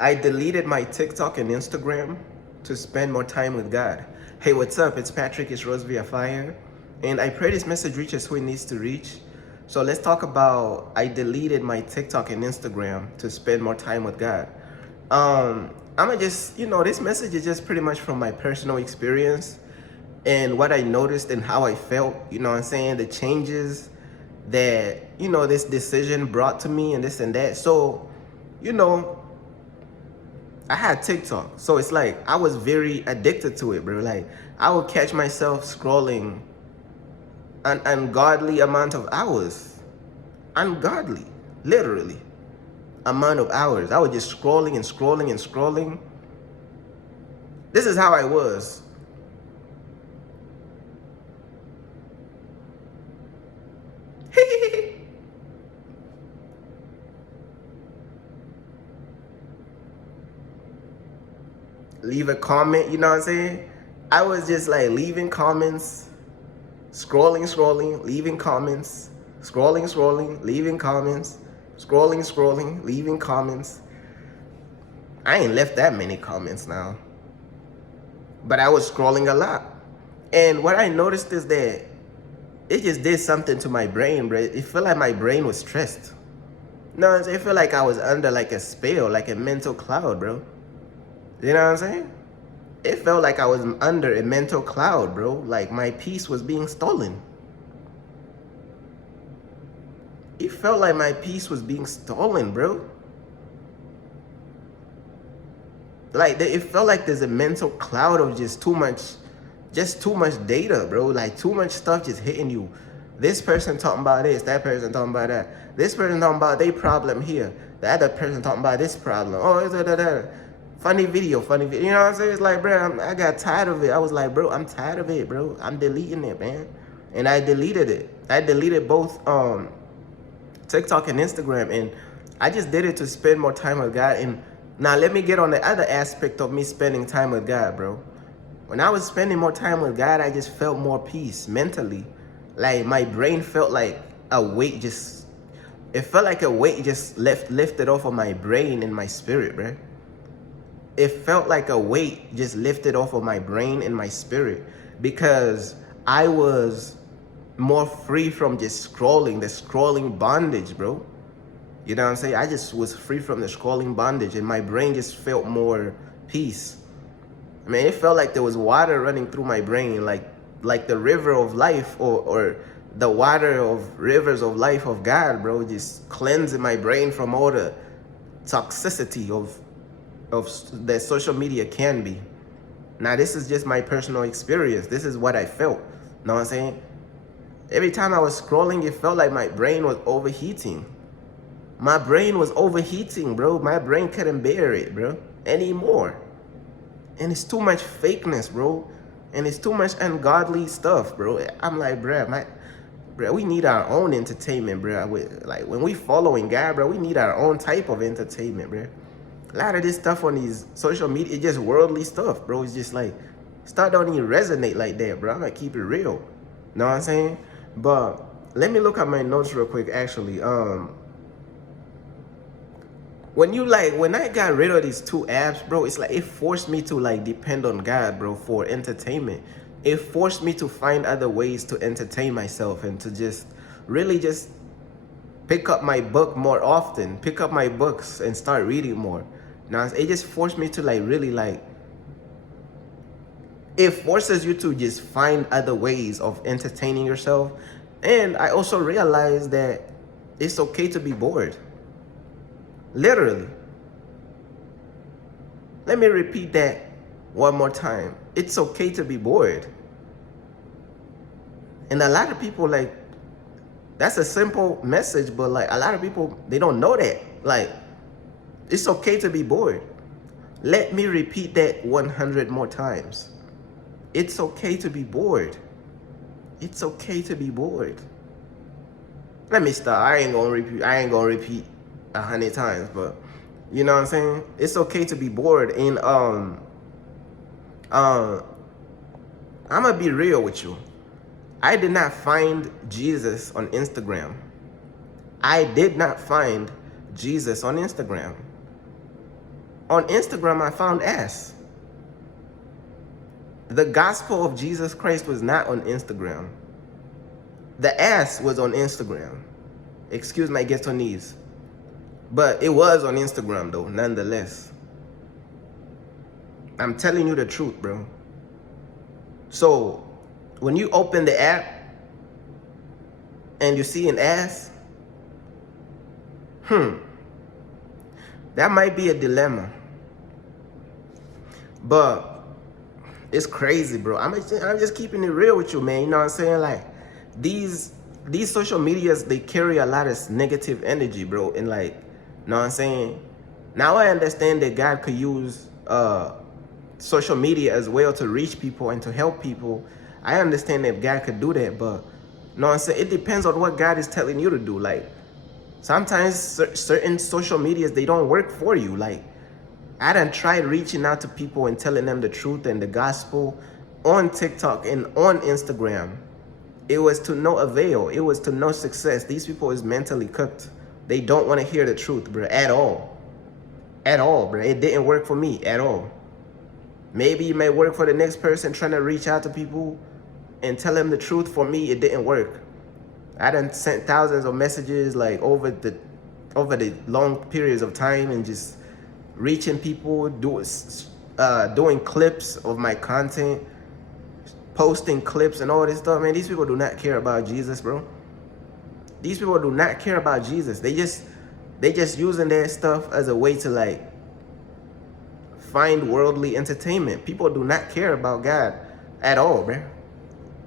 I deleted my TikTok and Instagram to spend more time with God. Hey, what's up? It's Patrick, it's Rose via Fire. And I pray this message reaches who it needs to reach. So let's talk about I deleted my TikTok and Instagram to spend more time with God. I'ma just, this message is just pretty much from my personal experience and what I noticed and how I felt, what I'm saying, the changes that, this decision brought to me and this and that. So, I had TikTok, so it's like I was very addicted to it, bro. Like I would catch myself scrolling an ungodly amount of hours, ungodly, literally amount of hours. I was just scrolling and scrolling and scrolling. This is how I was. Leave a comment, you know what I'm saying? I was just like leaving comments, scrolling, leaving comments, scrolling, leaving comments, scrolling, leaving comments. I ain't left that many comments now, but I was scrolling a lot. And what I noticed is that it just did something to my brain, bro. It felt like my brain was stressed. No, it felt like I was under like a spell, like a mental cloud, bro. You know what I'm saying? It felt like I was under a mental cloud, bro. Like my peace was being stolen. It felt like my peace was being stolen, bro. Like it felt like there's a mental cloud of just too much data, bro. Like too much stuff just hitting you. This person talking about this, that person talking about that. This person talking about their problem here. The other person talking about this problem. Oh, funny video. You know what I'm saying? It's like, bro, I got tired of it. I was like, bro, I'm tired of it, bro. I'm deleting it, man. And I deleted it. I deleted both TikTok and Instagram. And I just did it to spend more time with God. And now let me get on the other aspect of me spending time with God, bro. When I was spending more time with God, I just felt more peace mentally. Like my brain felt like a weight it felt like a weight just lifted off of my brain and my spirit, bro. It felt like a weight just lifted off of my brain and my spirit because I was more free from just scrolling, the scrolling bondage, bro. You know what I'm saying? I just was free from the scrolling bondage and my brain just felt more peace. I mean, it felt like there was water running through my brain, like the river of life or the water of rivers of life of God, bro, just cleansing my brain from all the toxicity of that social media can be. Now, this is just my personal experience. This is what I felt. You know what I'm saying? Every time I was scrolling, it felt like my brain was overheating. My brain was overheating, bro. My brain couldn't bear it, bro, anymore. And it's too much fakeness, bro. And it's too much ungodly stuff, bro. I'm like, bro, we need our own entertainment, bro. Like, when we following God, bro, we need our own type of entertainment, bro. A lot of this stuff on these social media, it's just worldly stuff, bro. It's just like, stuff don't even resonate like that, bro. I'm gonna keep it real. Know what I'm saying? But let me look at my notes real quick, actually. When I got rid of these two apps, bro, it's like it forced me to like depend on God, bro, for entertainment. It forced me to find other ways to entertain myself and to just really just pick up my book more often, pick up my books and start reading more. Now, it just forced me to like really like, it forces you to just find other ways of entertaining yourself. And I also realized that it's okay to be bored. Literally. Let me repeat that one more time. It's okay to be bored. And a lot of people, like, that's a simple message, but like a lot of people, they don't know that. Like, it's okay to be bored. Let me repeat that 100 more times. It's okay to be bored. It's okay to be bored. Let me start. I ain't gonna repeat 100 times, but you know what I'm saying? It's okay to be bored. And I'm gonna be real with you. I did not find Jesus on Instagram. I did not find Jesus on Instagram. On Instagram, I found ass. The gospel of Jesus Christ was not on Instagram. The ass was on Instagram. Excuse my Ghettonese. But it was on Instagram though, nonetheless. I'm telling you the truth, bro. So, when you open the app and you see an ass, that might be a dilemma. But it's crazy, bro. I'm just keeping it real with you, man. You know what I'm saying? Like, these social medias, they carry a lot of negative energy, bro. And like, you know what I'm saying? Now I understand that God could use social media as well to reach people and to help people. I understand that God could do that, but you know what I'm saying? It depends on what God is telling you to do. Like, sometimes certain social medias, they don't work for you. Like, I done tried reaching out to people and telling them the truth and the gospel on TikTok and on Instagram. It was to no avail. It was to no success. These people is mentally cooked. They don't want to hear the truth, bro, at all. At all, bro. It didn't work for me at all. Maybe it may work for the next person trying to reach out to people and tell them the truth. For me, it didn't work. I done sent thousands of messages like over the long periods of time and just reaching people, doing clips of my content, posting clips and all this stuff. Man, these people do not care about Jesus, bro. These people do not care about Jesus. They just using their stuff as a way to like find worldly entertainment. People do not care about God at all, bro.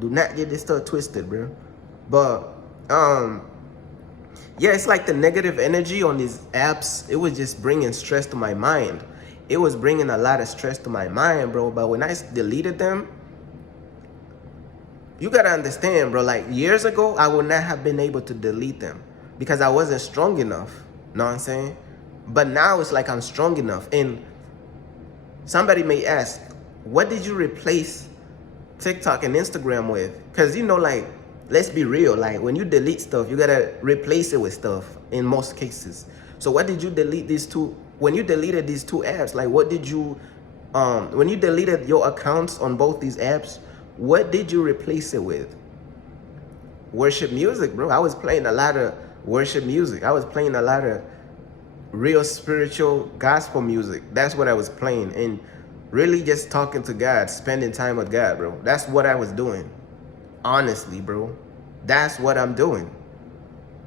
Do not get this stuff twisted, bro. But yeah, it's like the negative energy on these apps, it was just bringing stress to my mind. It was bringing a lot of stress to my mind, bro. But when I deleted them, you gotta understand, bro, like years ago, I would not have been able to delete them because I wasn't strong enough. Know what I'm saying? But now it's like I'm strong enough. And somebody may ask, what did you replace TikTok and Instagram with? Because, you know, like, let's be real. Like, when you delete stuff, you gotta replace it with stuff in most cases. So what did you delete these two? When you deleted these two apps, like, what did you, when you deleted your accounts on both these apps, what did you replace it with? Worship music, bro. I was playing a lot of worship music. I was playing a lot of real spiritual gospel music. That's what I was playing. And really just talking to God, spending time with God, bro. That's what I was doing. Honestly, bro. That's what I'm doing.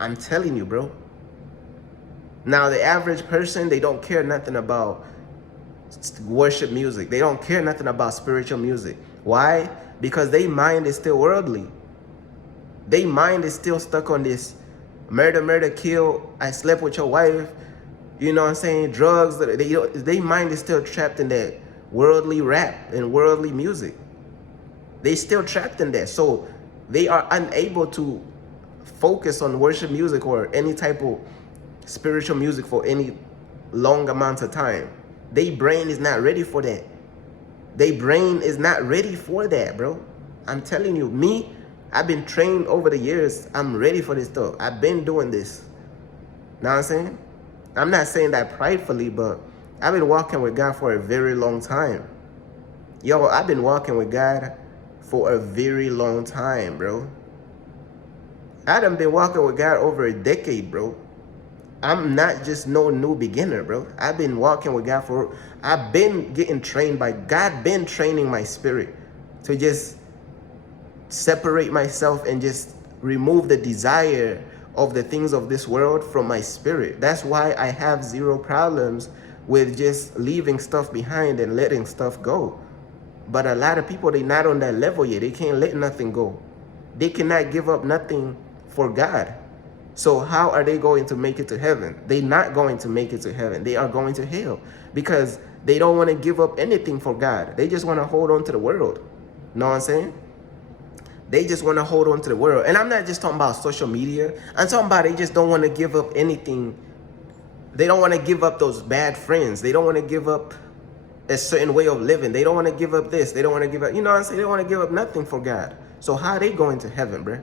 I'm telling you, bro. Now, the average person, they don't care nothing about worship music. They don't care nothing about spiritual music. Why? Because their mind is still worldly. Their mind is still stuck on this murder, kill, I slept with your wife, you know what I'm saying, drugs. Their mind is still trapped in that worldly rap and worldly music. They still trapped in that. So they are unable to focus on worship music or any type of spiritual music for any long amount of time. Their brain is not ready for that. Their brain is not ready for that, bro. I'm telling you, me, I've been trained over the years. I'm ready for this stuff. I've been doing this. Know what I'm saying? I'm not saying that pridefully, but I've been walking with God for a very long time. Yo, I've been walking with God for a very long time, bro. I done been walking with God over a decade, bro. I'm not just no new beginner, bro. I've been walking with God I've been getting trained by God, been training my spirit to just separate myself and just remove the desire of the things of this world from my spirit. That's why I have zero problems with just leaving stuff behind and letting stuff go. But a lot of people, they not on that level yet. They can't let nothing go. They cannot give up nothing for God. So how are they going to make it to heaven? They're not going to make it to heaven. They are going to hell because they don't want to give up anything for God. They just want to hold on to the world. Know what I'm saying? They just want to hold on to the world. And I'm not just talking about social media. I'm talking about they just don't want to give up anything. They don't want to give up those bad friends. They don't want to give up a certain way of living. They don't want to give up this. They don't want to give up, you know what I'm saying? They don't want to give up nothing for God. So how are they going to heaven, bro?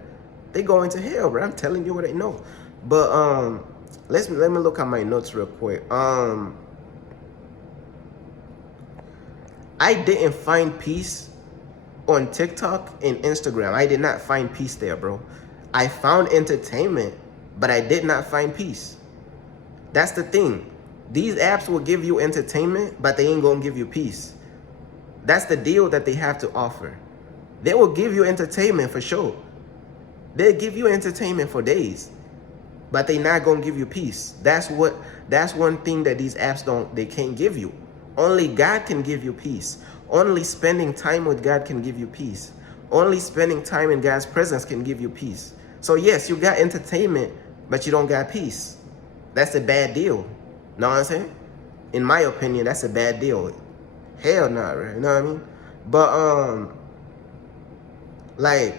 They going to hell, bro. I'm telling you what I know. But let me look at my notes real quick. I didn't find peace on TikTok and Instagram. I did not find peace there, bro. I found entertainment, but I did not find peace. That's the thing. These apps will give you entertainment, but they ain't gonna give you peace. That's the deal that they have to offer. They will give you entertainment for sure. They'll give you entertainment for days, but they not gonna give you peace. That's one thing that these apps they can't give you. Only God can give you peace. Only spending time with God can give you peace. Only spending time in God's presence can give you peace. So yes, you got entertainment, but you don't got peace. That's a bad deal. Know what I'm saying? In my opinion, that's a bad deal. Hell no, right? You know what I mean? But like,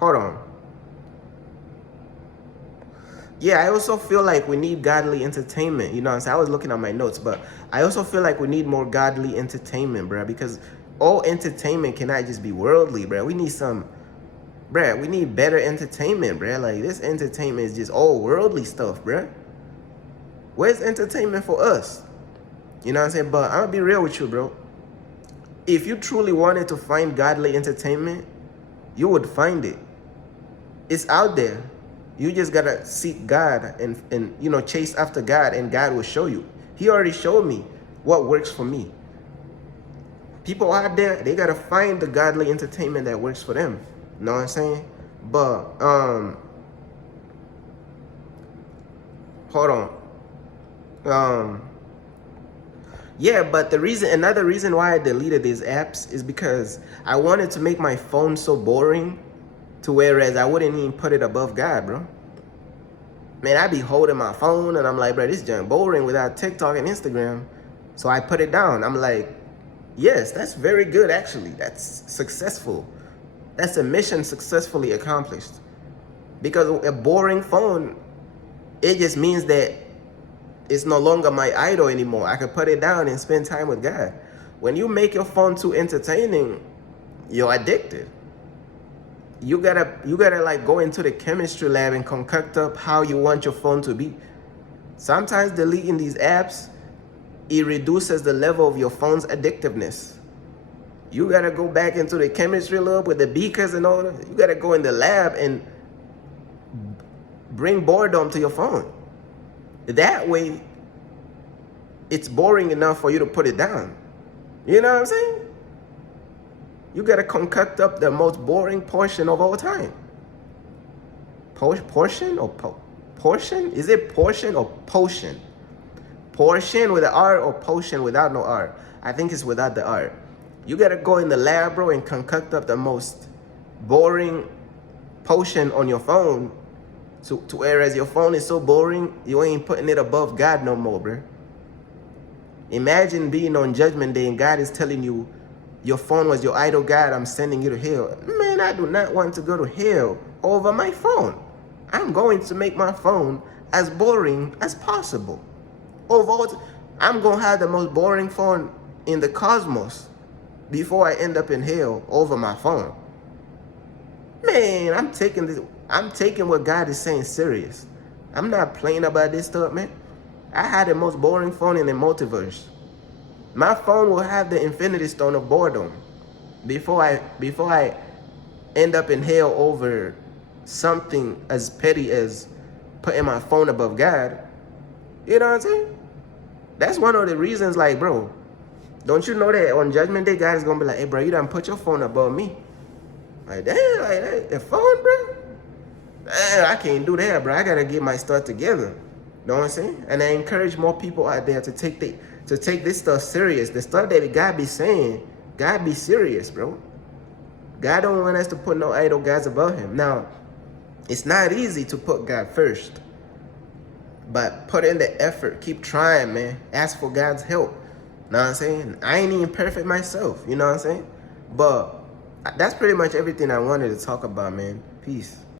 hold on. Yeah, I also feel like we need godly entertainment. You know what I'm saying? I was looking at my notes, but I also feel like we need more godly entertainment, bro. Because all entertainment cannot just be worldly, bro. We need some, bro. We need better entertainment, bro. Like, this entertainment is just all worldly stuff, bro. Where's entertainment for us? You know what I'm saying? But I'm gonna be real with you, bro. If you truly wanted to find godly entertainment, you would find it. It's out there. You just gotta seek God and you know, chase after God, and God will show you. He already showed me what works for me. People out there, they gotta find the godly entertainment that works for them. You know what I'm saying? But hold on. Yeah, but another reason why I deleted these apps is because I wanted to make my phone so boring to whereas I wouldn't even put it above God, bro. Man, I be holding my phone and I'm like, bro, this junk boring without TikTok and Instagram. So I put it down. I'm like, yes, that's very good, actually. That's successful. That's a mission successfully accomplished. Because a boring phone, it just means that it's no longer my idol anymore. I can put it down and spend time with God. When you make your phone too entertaining, you're addicted. You gotta like go into the chemistry lab and concoct up how you want your phone to be. Sometimes deleting these apps, it reduces the level of your phone's addictiveness. You gotta go back into the chemistry lab with the beakers and all that. You gotta go in the lab and bring boredom to your phone. That way, it's boring enough for you to put it down. You know what I'm saying? You gotta concoct up the most boring portion of all time. Portion or portion? Is it portion or potion? Portion with an R or potion without no R? I think it's without the R. You gotta go in the lab, bro, and concoct up the most boring potion on your phone to whereas your phone is so boring, you ain't putting it above God no more, bro. Imagine being on Judgment Day and God is telling you, your phone was your idol, God, I'm sending you to hell. Man, I do not want to go to hell over my phone. I'm going to make my phone as boring as possible. I'm going to have the most boring phone in the cosmos before I end up in hell over my phone. Man, I'm taking what God is saying serious. I'm not playing about this stuff, man. I had the most boring phone in the multiverse. My phone will have the infinity stone of boredom before I end up in hell over something as petty as putting my phone above God. You know what I'm saying? That's one of the reasons, like, bro, don't you know that on Judgment Day, God is going to be like, hey, bro, you done put your phone above me. Like, damn, like, the phone, bro? Damn, I can't do that, bro. I got to get my stuff together. Know what I'm saying? And I encourage more people out there to take this stuff serious. The stuff that God be saying, God be serious, bro. God don't want us to put no idol gods above him. Now, it's not easy to put God first. But put in the effort. Keep trying, man. Ask for God's help. Know what I'm saying? I ain't even perfect myself. You know what I'm saying? But that's pretty much everything I wanted to talk about, man. Peace.